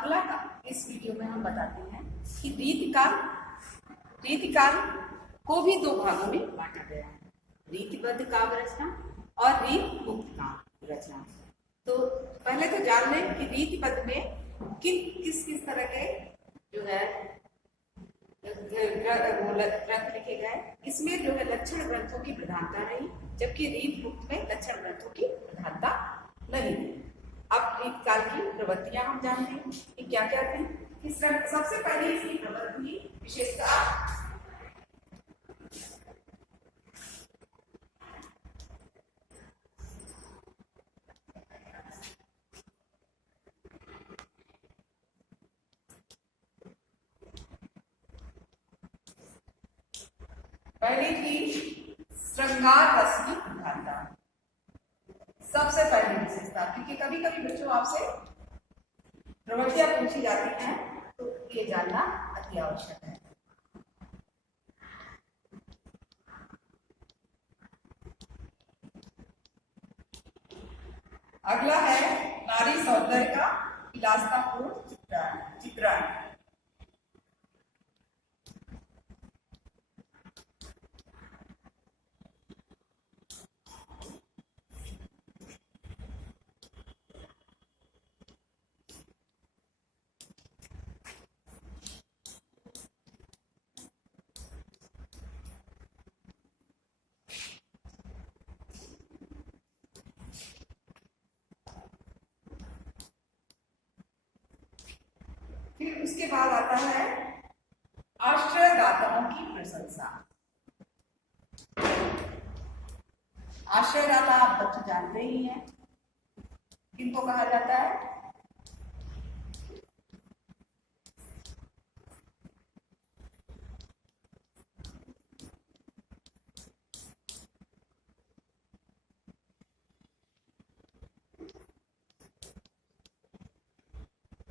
अगला इस वीडियो में हम बताते हैं कि रीतिकाल को भी दो भागों में बांटा गया है, रीतिबद्ध काव्य रचना और रीत मुक्त काव्य रचना। तो पहले तो जान लें कि रीतिबद्ध में किस किस तरह के जो है ग्रंथ लिखे गए। इसमें जो है लक्षण ग्रंथों की प्रधानता रही, जबकि रीत मुक्त में लक्षण ग्रंथों की प्रधानता नहीं थी। अब रीतकाल की प्रवृत्तियां हम जानते हैं कि क्या क्या थी। सबसे पहले इसकी प्रवृत्ति विशेषता पहली थी श्रृंगार रस की प्रधानता, सबसे पहली विशेषता। क्योंकि कभी कभी बच्चों आपसे प्रवृत्तियां पूछी जाती हैं तो ये जानना अति आवश्यक है। अगला है नारी सौंदर्य का विलासतापूर्ण चित्रण। फिर उसके बाद आता है आश्रयदाताओं की प्रशंसा। आश्रयदाता आप बच्चे जानते ही हैं किनको कहा जाता है।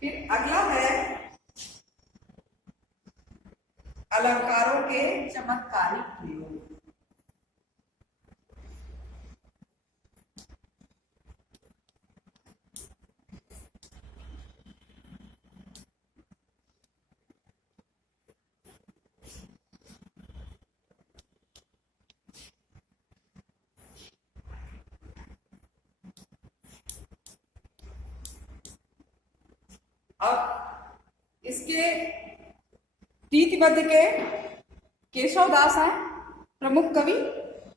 फिर अगला है अलंकारों के चमत्कारिक प्रयोग। अब इसके रीतिबद्ध के केशवदास हैं प्रमुख कवि।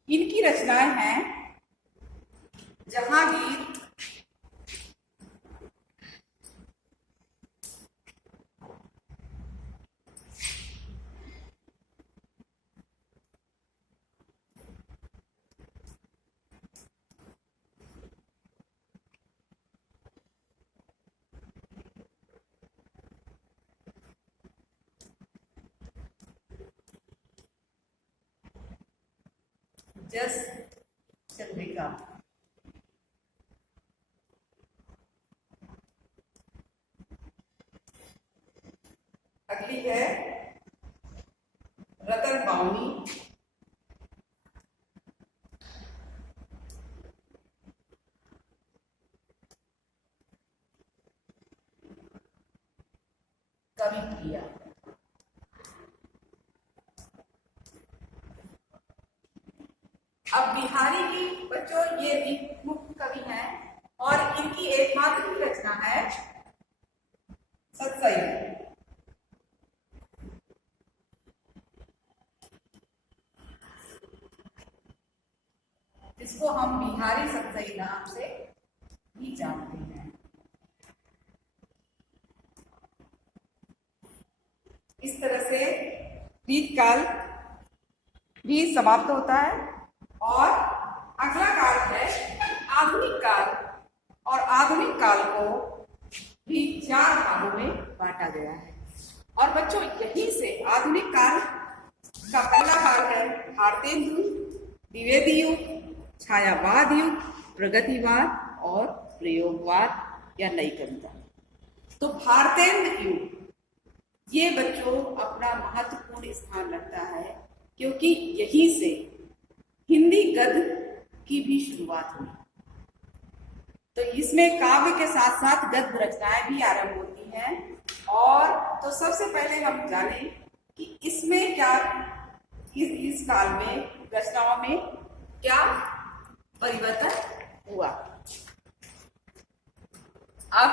इनकी रचनाएं हैं जहांगीर, जस चंद्रिका। अगली है रतन बावनी, कवि प्रिया। अब बिहारी की बच्चों ये रीत मुक्त कवि हैं और इनकी एकमात्र ही रचना है सतसई, जिसको हम बिहारी सतसई नाम से भी जानते हैं। इस तरह से रीतकाल भी समाप्त होता है और अगला काल है आधुनिक काल। और आधुनिक काल को भी 4 भागों में बांटा गया है। और बच्चों यहीं से आधुनिक काल का पहला भाग है भारतेंदु युग, द्विवेदी युग, छायावाद युग, प्रगतिवाद और प्रयोगवाद या नई कविता। तो भारतेंदु युग ये बच्चों अपना महत्वपूर्ण स्थान रखता है, क्योंकि यहीं से हिंदी गद्य की भी शुरुआत हुई। तो इसमें काव्य के साथ साथ गद्य रचनाएं भी आरंभ होती हैं। और तो सबसे पहले हम जानें कि इसमें क्या, इस काल में रचनाओं में क्या परिवर्तन हुआ। अब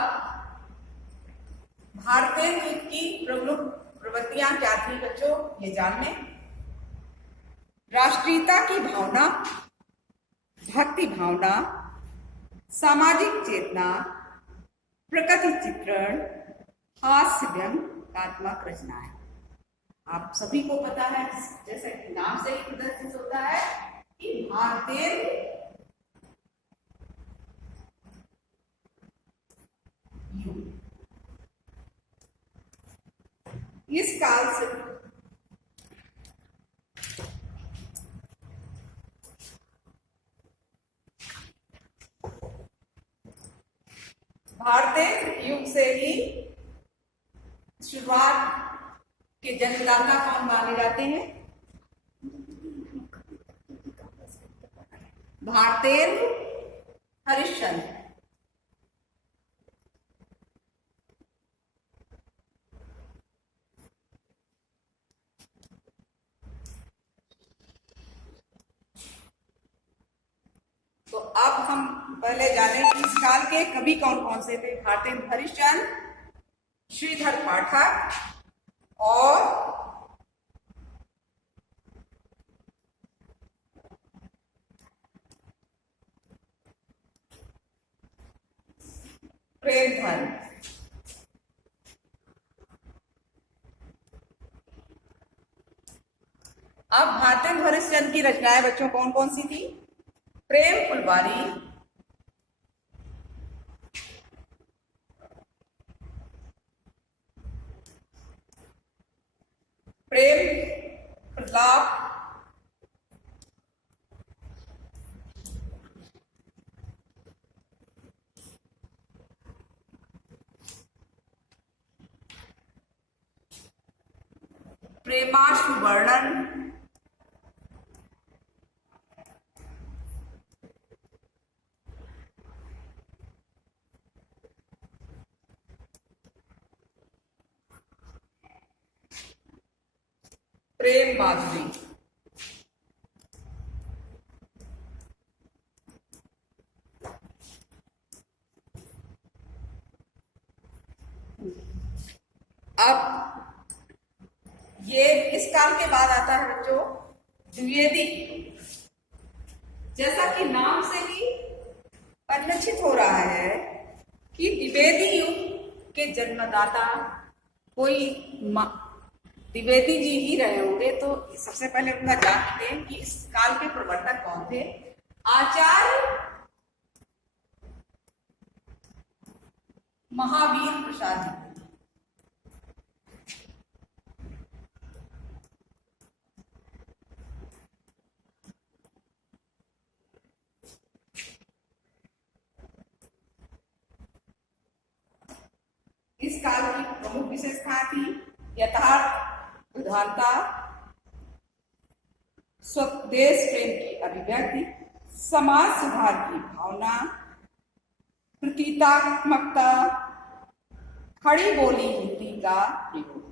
भारतीय युग की प्रमुख प्रवृत्तियां क्या थी बच्चों, ये जानने। राष्ट्रीयता की भावना, भक्ति भावना, सामाजिक चेतना, प्रकृति चित्रण, हास्य व्यंग्यात्मक रचनाएं। आप सभी को पता है, जैसे नाम से ही प्रदर्शित होता है कि भारतीय युग। इस काल से भारतीय युग से ही शुरुआत के जन्मदाता कौन माने जाते हैं? भारतीय हरिश्चंद्र। तो अब हम पहले जाने कि इस काल के कवि कौन कौन से थे। भारतेंद्र हरिश्चंद्र, श्रीधर पाठक और प्रेमधन। अब भारतेंद्र हरिश्चंद्र की रचनाएं बच्चों कौन कौन सी थी? प्रेम फुलवारी, प्रेम प्रलाप, प्रेमाश्रु वर्णन, प्रेम माधुरी। अब ये इस काल के बाद आता है बच्चों द्विवेदी। जैसा कि नाम से ही परिलक्षित हो रहा है कि द्विवेदी युग के जन्मदाता कोई द्विवेदी जी ही रहे होंगे। तो सबसे पहले उनका जानते हैं कि इस काल के प्रवर्तक कौन थे। आचार्य महावीर प्रसाद जी। इस काल की प्रमुख विशेषता थी यथार्थ उदारता, स्वदेश प्रेम की अभिव्यक्ति, समाज सुधार की भावना, प्रतीकात्मकता, खड़ी बोली हिंदी का प्रयोग।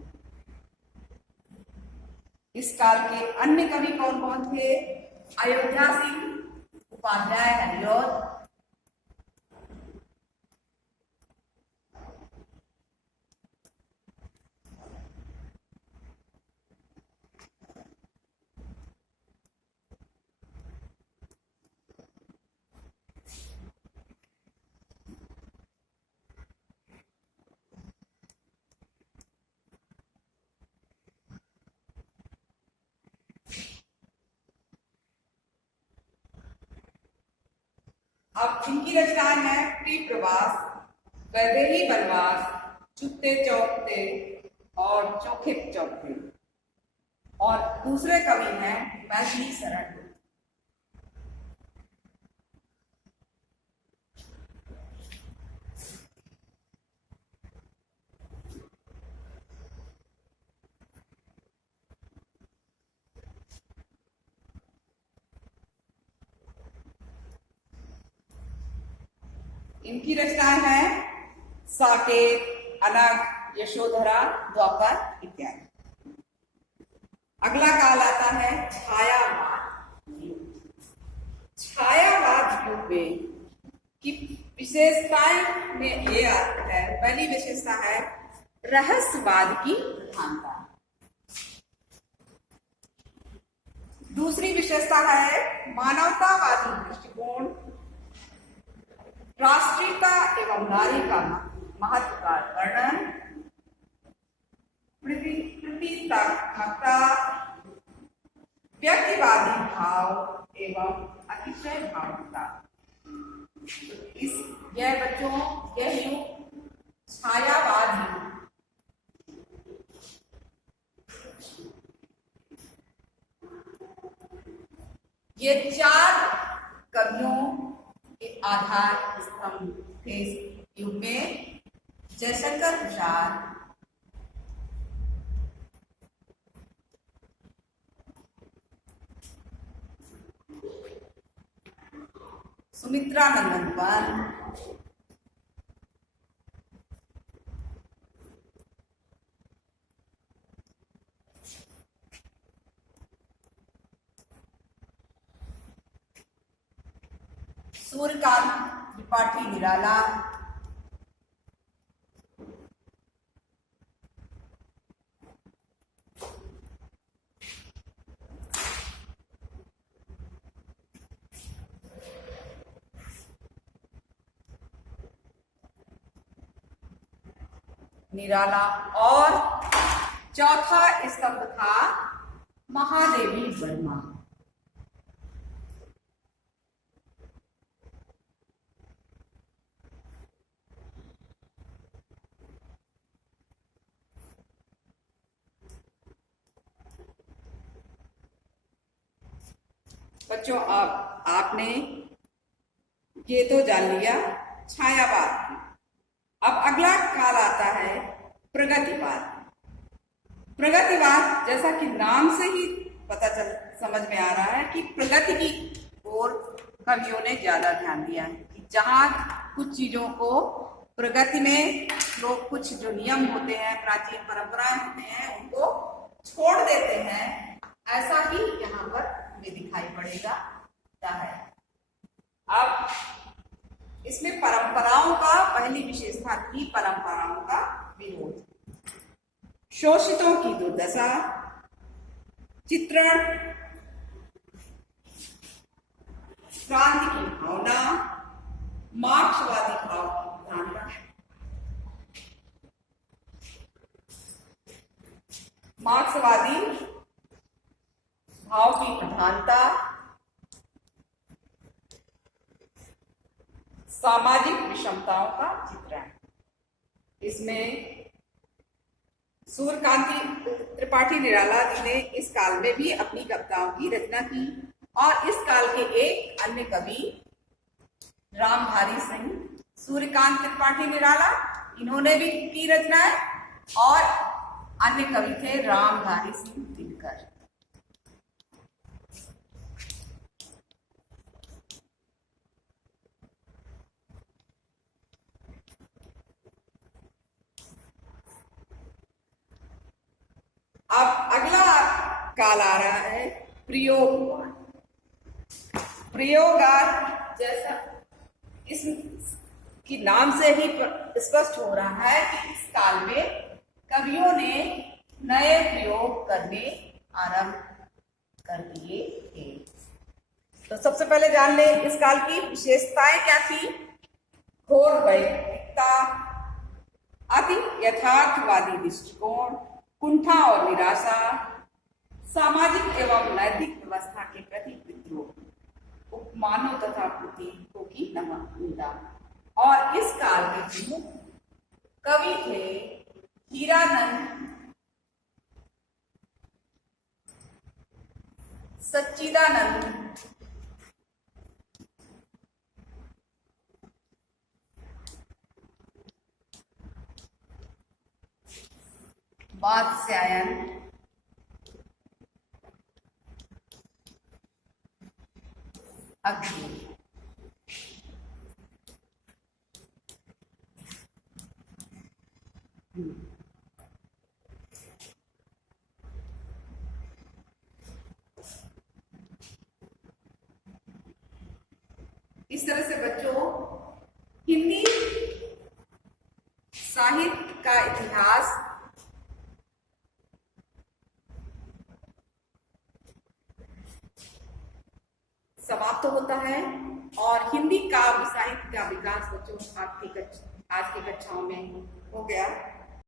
इस काल के अन्य कवि कौन कौन थे? अयोध्या सिंह उपाध्याय हरिऔध, अब इनकी रचनाएं हैं प्री प्रवास, वैदेही वनवास, चुपते चौकते और चौखे चौके। और दूसरे कवि हैं मैथिली शरण। इनकी रचनाएं हैं साकेत, अनग, यशोधरा, द्वापर इत्यादि। अगला काल आता है छायावाद युग। छायावाद युग में की विशेषताएं में ये आता है, पहली विशेषता है रहस्यवाद की प्रधानता। दूसरी विशेषता है मानवतावादी दृष्टिकोण, राष्ट्रीयता एवं नारी का महत्व का वर्णन, प्रतीकात्मकता, व्यक्तिवादी भाव एवं अतिशय भावुकता। यह बच्चों यह युग छायावाद युग। ये 4 कवियों के आधार स्तंभ थे इस युग में। जयशंकर प्रसाद, सुमित्रा नंदन, सूर्यकांत त्रिपाठी निराला, निराला, और चौथा स्तंभ था महादेवी वर्मा। बच्चों अब आपने ये तो जान लिया छायावाद। अब अगला काल आता है प्रगतिवाद। प्रगतिवाद जैसा कि नाम से ही समझ में आ रहा है कि प्रगति की ओर कवियों ने ज्यादा ध्यान दिया है, कि जहां कुछ चीजों को प्रगति में लोग कुछ जो नियम होते हैं, प्राचीन परंपराएं होते हैं, उनको छोड़ देते हैं। ऐसा ही यहाँ पर हमें दिखाई पड़ेगा है। अब इसमें परंपराओं का पहली विशेषता थी परंपराओं का विरोध, शोषितों की दुर्दशा, चित्रण, क्रांति की भावना, मार्क्सवादी भाव की प्रधानता, मार्क्सवादी भाव की प्रधानता, सामाजिक विषमताओं का चित्रण। इसमें सूर्यकांत त्रिपाठी निराला जी ने इस काल में भी अपनी कविताओं की रचना की, और इस काल के एक अन्य कवि रामधारी सिंह, सूर्यकांत त्रिपाठी निराला, इन्होंने भी की रचनाएं, और अन्य कवि थे रामधारी सिंह दिनकर। अब अगला काल आ रहा है प्रयोगवाद। प्रयोगवाद जैसा इस की नाम से ही स्पष्ट हो रहा है कि इस काल में कवियों ने नए प्रयोग करने आरंभ कर दिए थे। तो सबसे पहले जान ले इस काल की विशेषताएं क्या थी। घोर वैयक्तिकता, अति यथार्थवादी दृष्टिकोण, कुंठा और निराशा, सामाजिक एवं नैतिक व्यवस्था के प्रति विद्रोह, उपमानों तथा प्रतीकों की निंदा। और इस काल के प्रमुख कवि थे हीरानंद, सच्चिदानंद, वात्स्यायन, अग्नि। इस तरह से बच्चों हिंदी साहित्य का इतिहास समाप्त होता है और हिंदी काव्य साहित्य का विकास बच्चों आज की कक्षाओं में हो गया।